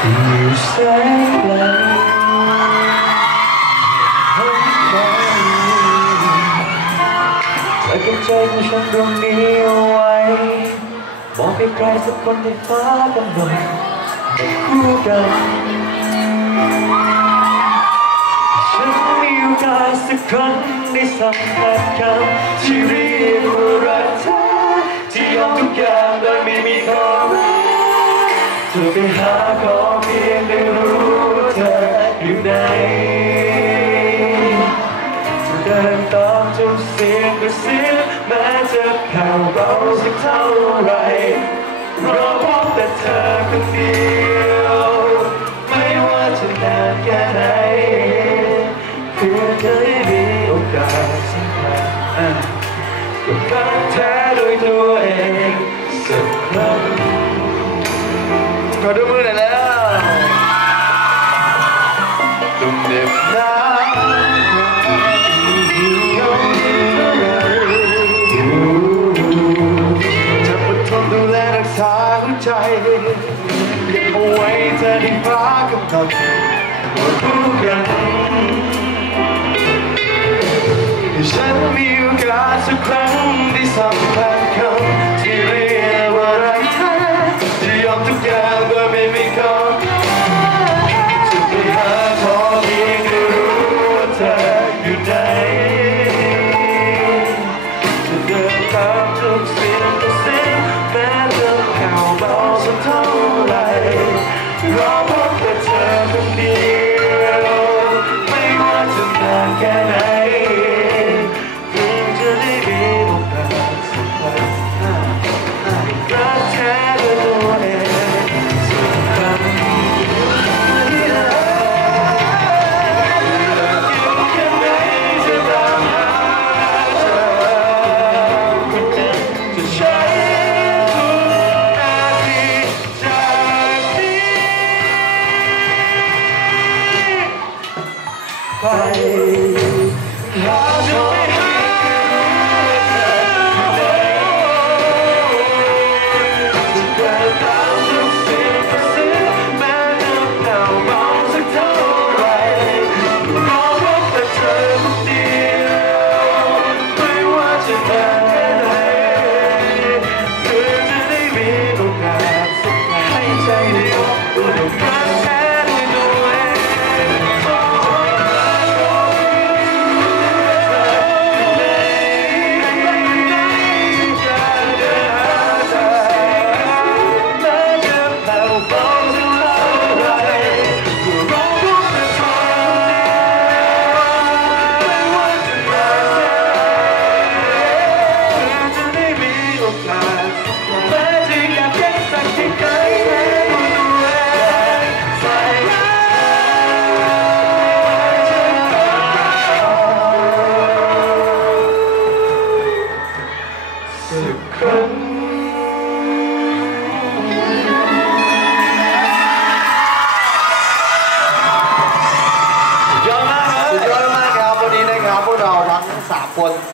อยู่ไกลจะเก็บใจของฉันตรงนี้เอาไว้บอกให้ใครสักคนที่ฟ้ากำหนดมาคู่กันฉันมีโอกาสสักครั้งได้สัมผัสคำที่เรียกว่ารัก จะไปหาขอเพียงได้รู้เธออยู่ไหนจะเดินตามทุกเสียงกระซิบแม้จะแผ่วเบาสักเท่าไรรอพบแต่เธอคนเดียว ไม่ว่าจะนานแค่ไหนเพื่อจะได้มีโอกาสสัมผัสกั ใจเก็บเอาไว้เธอที่ฟ้ากำหนดว่าคู่กันฉันมีโอกาสสักครั้งได้สัมผัส ไปหาจะไม่ ดียอดมากเลดยอดมากครับวันนี้นะครับพวกเราทั้งมคน